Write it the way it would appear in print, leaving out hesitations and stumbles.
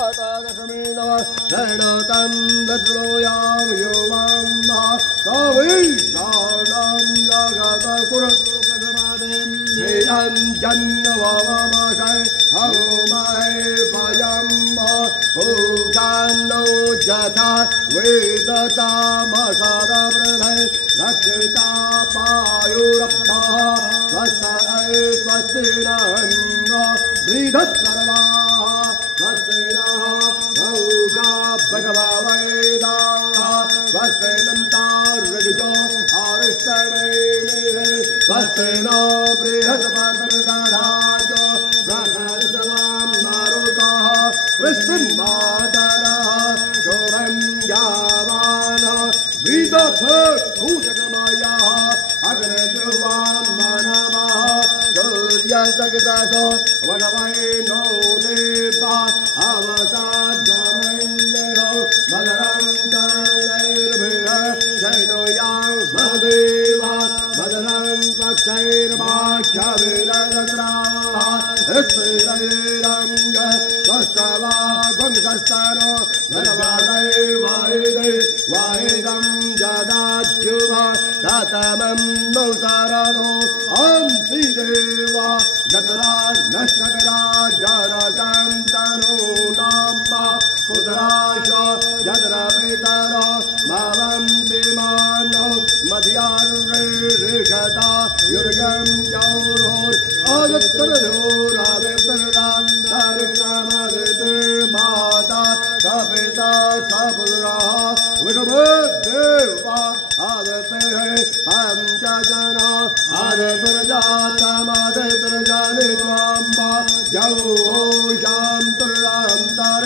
शरणतं दक्षिणोयां योवां सवैषाणां जगतकुरसमाधिं ध्येयं जन्मवामाशय हवमहे भयं भूगान्नो यथा वेदतामसदप्रभै रक्षिता पायुरप्तः स्वस्ति स्वस्तिरन्नो वृधत्सर्वाः स्वस्तिनः भौगा भगववेदा स्वस्तिनन्तार्वृजो आरिष्टनेमिः स्वस्तिनो बृहस्पतिर्दधातु प्रहर्षवां मारुतः वृष्टिर्मातरः शोभं यावानः विदधूषकमयः अग्निर्वां मनवः सूर्यसगतसो वनवै नो देवा अवसाद्वमन्यो मदरं तैर्भिः जैनो यां महदेवा मदरं पक्षैर्वाख्यविरगत्राः स्थिरैरङ्ग स्वस्तवा गुंसस्तनो धनवादै वाहिदे वाहिदं जदाच्युव ततमं नौसरनो अंसि देवा जतरा नष्टकरा जरसं तनूनां पुत्राश जतरा पितरो भवन्ति मानो मध्यारुषता युर्गं जौरोर् अजत्तरधोरावितरदान्तरिक्षमदितिर्माता सपिता सपुत्रः विषभदेवा आदतेः पञ्चजना आदतुर्जातमादतुर्जानि त्वां जौ शान्तरान्तरिक्ष